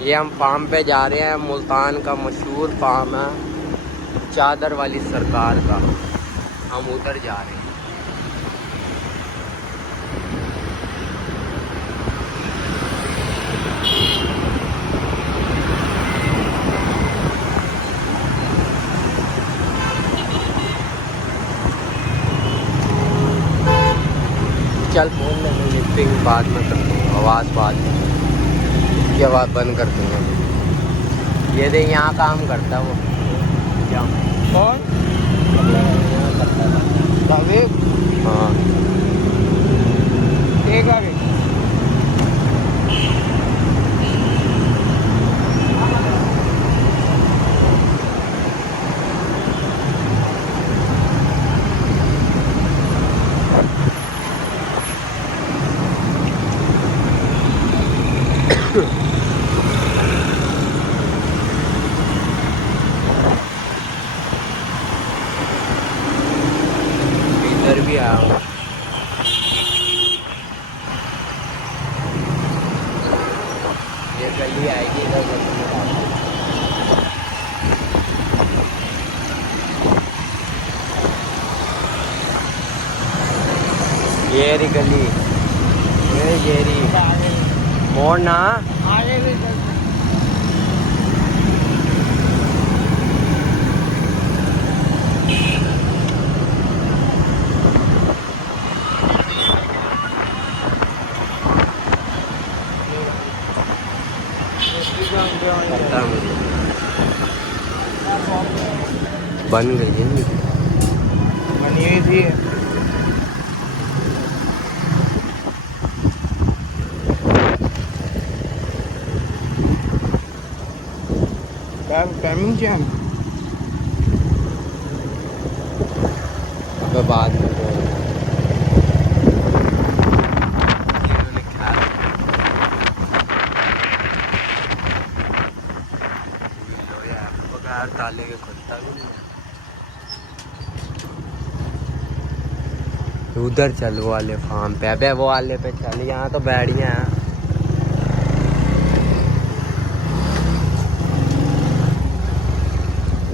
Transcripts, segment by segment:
ये हम फार्म पे जा रहे हैं, मुल्तान का मशहूर फार्म है चादर वाली सरकार का। हम उधर जा रहे हैं। चल बोल ले, मैं लिफ्टिंग बाद में कर दूँगा, आवाज़ बाद में की आवाज़ बंद कर दूँगा। ये देख यहाँ काम करता है वो क्या कौन? जावेद। हाँ एक आगे इधर भी आया हूँ। ये गली आएगी इधर ये रही गली, ये रही मोड़ ना आगे भी चल। पता है मुझे, बन गई है नहीं बनी हुई थी। टाइमिंग चैन अब बाद में बगैर ताले के खुलता भी नहीं। उधर चल वो वाले फार्म पे, अबे वो वाले पे चल, यहाँ तो बैठियाँ हैं।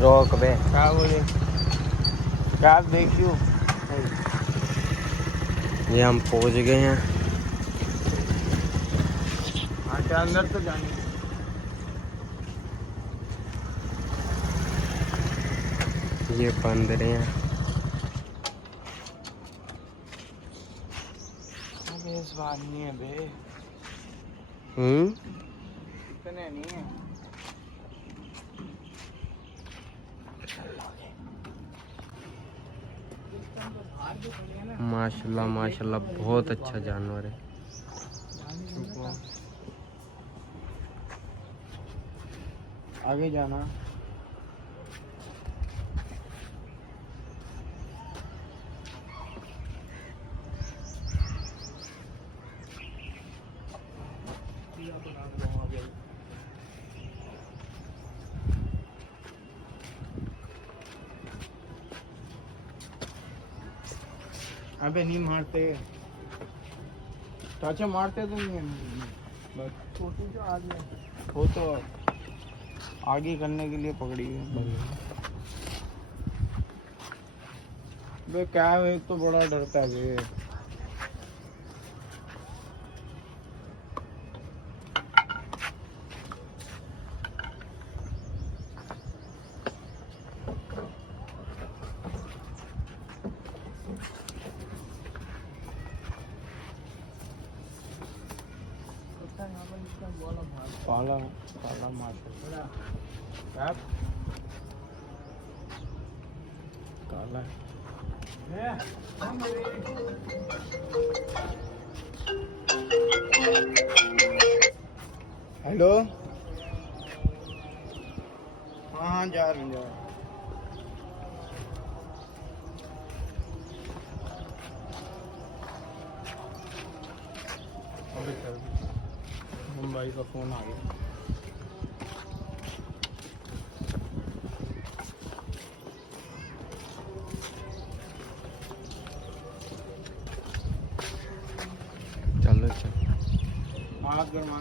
रोक बे, क्या बोले? क्या देखियो? ये हम पहुँच गए हैं। अच्छा अंदर तो जाने। ये बंद रहे हैं। अबे इस बार नहीं है बे, इतने नहीं है। माशाल्लाह माशाल्लाह बहुत अच्छा जानवर है। आगे जाना। अबे नहीं मारते, चाचा मारते तो नहीं है, बस छोटी जो आगे वो तो आगे करने के लिए पकड़ी हुई है। बे क्या है, एक तो बड़ा डरता है बे। काला काला माशा काला है। हेलो, हाँ जा रहे हैं। मुंबई का फोन आ गया। चलो चल। हाथ गरमा।